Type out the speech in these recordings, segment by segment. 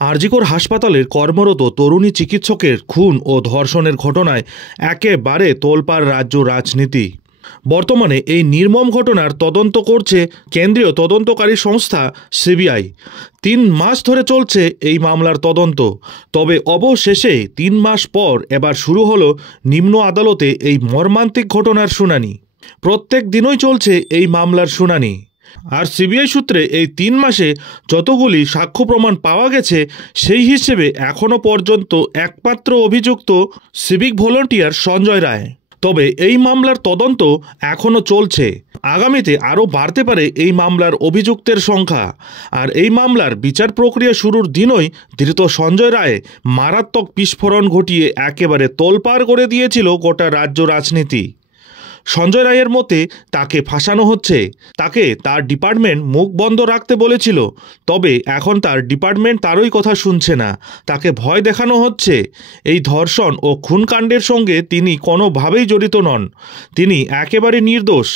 আরজিকর হাসপাতালের কর্মরত তরুণী চিকিৎসকের খুন ও ধর্ষণের ঘটনায় একেবারে তোলপাড় রাজ্য রাজনীতি। বর্তমানে এই নির্মম ঘটনার তদন্ত করছে কেন্দ্রীয় তদন্তকারী সংস্থা সিবিআই। ৩ মাস ধরে চলছে এই মামলার তদন্ত। তবে অবশেষে ৩ মাস পর এবার শুরু হলো নিম্ন আদালতে এই মর্মান্তিক ঘটনার শুনানি। প্রত্যেক দিনই চলছে এই মামলার শুনানি। আর সিবিআই সূত্রে এই ৩ মাসে যতগুলি সাক্ষ্য প্রমাণ পাওয়া গেছে সেই হিসেবে এখনও পর্যন্ত একমাত্র অভিযুক্ত সিভিক ভলান্টিয়ার সঞ্জয় রায়। তবে এই মামলার তদন্ত এখনও চলছে। আগামীতে আরও বাড়তে পারে এই মামলার অভিযুক্তের সংখ্যা। আর এই মামলার বিচার প্রক্রিয়া শুরুর দিনই ধৃত সঞ্জয় রায় মারাত্মক বিস্ফোরণ ঘটিয়ে একেবারে তোলপাড় করে দিয়েছিল গোটা রাজ্য রাজনীতি। সঞ্জয় রায়ের মতে তাকে ফাঁসানো হচ্ছে, তাকে তার ডিপার্টমেন্ট মুখ বন্ধ রাখতে বলেছিল, তবে এখন তার ডিপার্টমেন্ট তারই কথা শুনছে না, তাকে ভয় দেখানো হচ্ছে। এই ধর্ষণ ও খুনকাণ্ডের সঙ্গে তিনি কোনোভাবেই জড়িত নন, তিনি একেবারে নির্দোষ।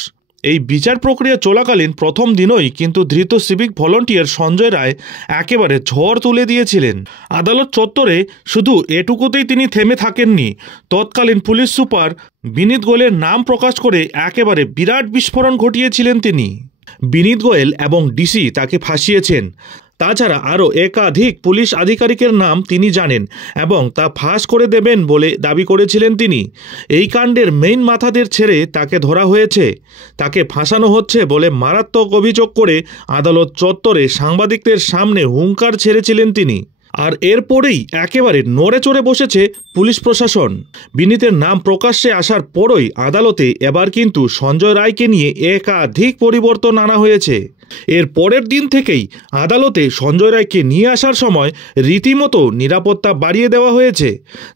এই বিচার প্রক্রিয়া চলাকালীন প্রথম দিনই কিন্তু ধৃত সিভিক ভলান্টিয়ার সঞ্জয় রায় একেবারে ঝড় তুলে দিয়েছিলেন। আদালত চত্বরে শুধু এটুকুতেই তিনি থেমে থাকেননি, তৎকালীন পুলিশ সুপার বিনীত গোয়েলের নাম প্রকাশ করে একেবারে বিরাট বিস্ফোরণ ঘটিয়েছিলেন তিনি। বিনীত গোয়েল এবং ডিসি তাকে ফাঁসিয়েছেন। তাছাড়া আরও একাধিক পুলিশ আধিকারিকের নাম তিনি জানেন এবং তা ফাঁস করে দেবেন বলে দাবি করেছিলেন তিনি। এই কাণ্ডের মেইন মাথাদের ছেড়ে তাকে ধরা হয়েছে, তাকে ফাঁসানো হচ্ছে বলে মারাত্মক অভিযোগ করে আদালত চত্বরে সাংবাদিকদের সামনে হুঙ্কার ছেড়েছিলেন তিনি। আর এরপরেই একেবারে নড়ে চড়ে বসেছে পুলিশ প্রশাসন। বিনীতের নাম প্রকাশ্যে আসার পরই আদালতে এবার কিন্তু সঞ্জয় রায়কে নিয়ে একাধিক পরিবর্তন আনা হয়েছে। এর পরের দিন থেকেই আদালতে সঞ্জয় রায়কে নিয়ে আসার সময় রীতিমতো নিরাপত্তা বাড়িয়ে দেওয়া হয়েছে,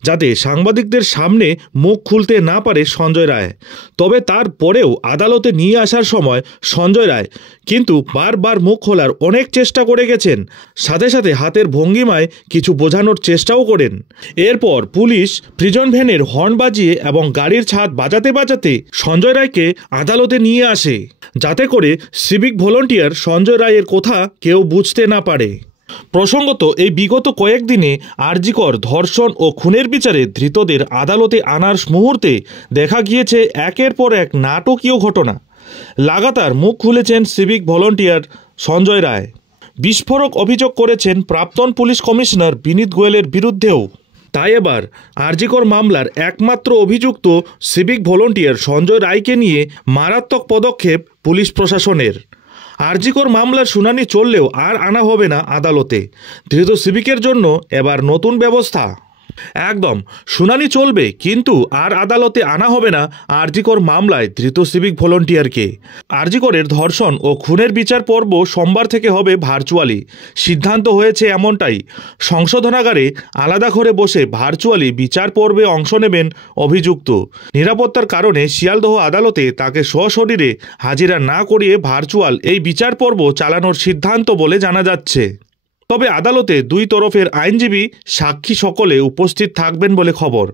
যাতে সাংবাদিকদের সামনে মুখ খুলতে না পারে সঞ্জয় রায়। তবে তারপরেও আদালতে নিয়ে আসার সময় সঞ্জয় রায় কিন্তু বারবার মুখ খোলার অনেক চেষ্টা করে গেছেন, সাথে সাথে হাতের ভঙ্গিমায় কিছু বোঝানোর চেষ্টাও করেন। এরপর পুলিশ প্রিজন ভ্যানের হর্ন বাজিয়ে এবং গাড়ির ছাদ বাজাতে বাজাতে সঞ্জয় রায়কে আদালতে নিয়ে আসে, যাতে করে সিভিক ভলান্টিয়ার সঞ্জয় রায়ের কথা কেউ বুঝতে না পারে। প্রসঙ্গত, এই বিগত কয়েকদিনে আরজিকর ধর্ষণ ও খুনের বিচারে ধৃতদের আদালতে আনার মুহূর্তে দেখা গিয়েছে একের পর এক নাটকীয় ঘটনা। লাগাতার মুখ খুলেছেন সিভিক ভলান্টিয়ার সঞ্জয় রায়। বিস্ফোরক অভিযোগ করেছেন প্রাক্তন পুলিশ কমিশনার বিনীত গোয়েলের বিরুদ্ধেও। তাই এবার আরজিকর মামলার একমাত্র অভিযুক্ত সিভিক ভলান্টিয়ার সঞ্জয় রায়কে নিয়ে মারাত্মক পদক্ষেপ পুলিশ প্রশাসনের। আরজিকর মামলার শুনানি চললেও আর আনা হবে না আদালতে। ধৃত সিভিকের জন্য এবার নতুন ব্যবস্থা। একদম শুনানি চলবে, কিন্তু আর আদালতে আনা হবে না আরজিকর মামলায় ধৃত সিভিক ভলান্টিয়ারকে। আরজিকরের ধর্ষণ ও খুনের বিচার পর্ব সোমবার থেকে হবে ভার্চুয়ালি। সিদ্ধান্ত হয়েছে এমনটাই। সংশোধনাগারে আলাদা ঘরে বসে ভার্চুয়ালি বিচার পর্বে অংশ নেবেন অভিযুক্ত। নিরাপত্তার কারণে শিয়ালদহ আদালতে তাকে সশরীরে হাজিরা না করিয়ে ভার্চুয়াল এই বিচার পর্ব চালানোর সিদ্ধান্ত বলে জানা যাচ্ছে। তবে আদালতে দুই তরফের আইনজীবী সাক্ষী সকলে উপস্থিত থাকবেন বলে খবর।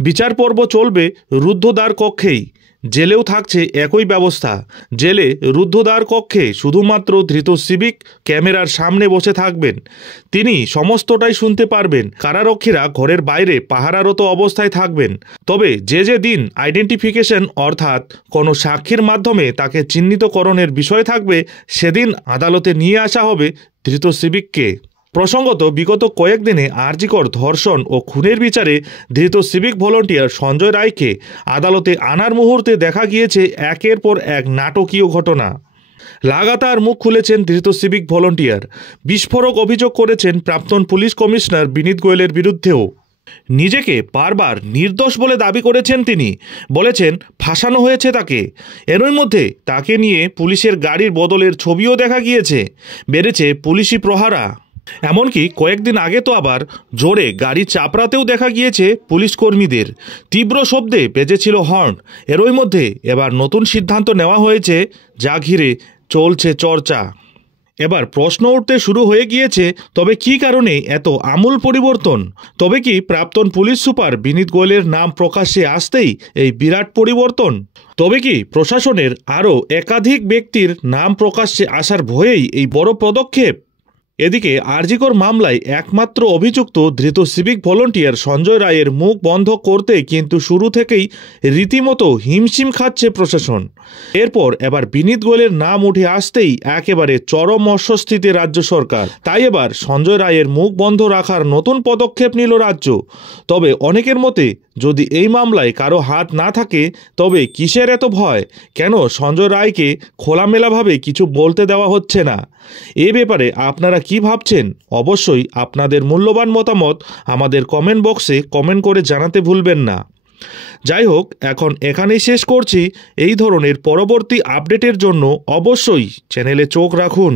বিচার পর্ব চলবে রুদ্ধদ্বার কক্ষেই। জেলেও থাকছে একই ব্যবস্থা। জেলে রুদ্ধদ্বার কক্ষে শুধুমাত্র ধৃত সিভিক ক্যামেরার সামনে বসে থাকবেন, তিনি সমস্তটাই শুনতে পারবেন। কারারক্ষীরা ঘরের বাইরে পাহারারত অবস্থায় থাকবেন। তবে যে দিন আইডেন্টিফিকেশন অর্থাৎ কোনো সাক্ষীর মাধ্যমে তাকে চিহ্নিতকরণের বিষয় থাকবে, সেদিন আদালতে নিয়ে আসা হবে ধৃত সিভিককে। প্রসঙ্গত, বিগত কয়েকদিনে আরজিকর ধর্ষণ ও খুনের বিচারে ধৃত সিভিক ভলান্টিয়ার সঞ্জয় রায়কে আদালতে আনার মুহূর্তে দেখা গিয়েছে একের পর এক নাটকীয় ঘটনা। লাগাতার মুখ খুলেছেন ধৃত সিভিক ভলান্টিয়ার। বিস্ফোরক অভিযোগ করেছেন প্রাক্তন পুলিশ কমিশনার বিনীত গোয়েলের বিরুদ্ধেও। নিজেকে বারবার নির্দোষ বলে দাবি করেছেন তিনি। বলেছেন ফাঁসানো হয়েছে তাকে। এরই মধ্যে তাকে নিয়ে পুলিশের গাড়ির বদলের ছবিও দেখা গিয়েছে। বেড়েছে পুলিশি প্রহারা। এমনকি কয়েকদিন আগে তো আবার জোরে গাড়ি চাপড়াতেও দেখা গিয়েছে পুলিশ কর্মীদের। তীব্র শব্দে বেজেছিল হর্ন। এরই মধ্যে এবার নতুন সিদ্ধান্ত নেওয়া হয়েছে, যা ঘিরে চলছে চর্চা। এবার প্রশ্ন উঠতে শুরু হয়ে গিয়েছে, তবে কী কারণে এত আমূল পরিবর্তন? তবে কি প্রাক্তন পুলিশ সুপার বিনীত গোয়েলের নাম প্রকাশ্যে আসতেই এই বিরাট পরিবর্তন? তবে কি প্রশাসনের আরও একাধিক ব্যক্তির নাম প্রকাশ্যে আসার ভয়েই এই বড় পদক্ষেপ? এদিকে আরজিকর মামলায় একমাত্র অভিযুক্ত ধৃত সিভিক ভলেন্টিয়ার সঞ্জয় রায়ের মুখ বন্ধ করতে কিন্তু শুরু থেকেই রীতিমতো হিমশিম খাচ্ছে প্রশাসন। এরপর এবার বিনীত গোয়েলের নাম উঠে আসতেই একেবারে চরম অস্বস্তিতে রাজ্য সরকার। তাই এবার সঞ্জয় রায়ের মুখ বন্ধ রাখার নতুন পদক্ষেপ নিল রাজ্য। তবে অনেকের মতে, যদি এই মামলায় কারো হাত না থাকে তবে কিসের এত ভয়? কেন সঞ্জয় রায়কে খোলামেলাভাবে কিছু বলতে দেওয়া হচ্ছে না? এ ব্যাপারে আপনারা কি ভাবছেন? অবশ্যই আপনাদের মূল্যবান মতামত আমাদের কমেন্ট বক্সে কমেন্ট করে জানাতে ভুলবেন না। যাই হোক, এখন এখানেই শেষ করছি। এই ধরনের পরবর্তী আপডেটের জন্য অবশ্যই চ্যানেলে চোখ রাখুন।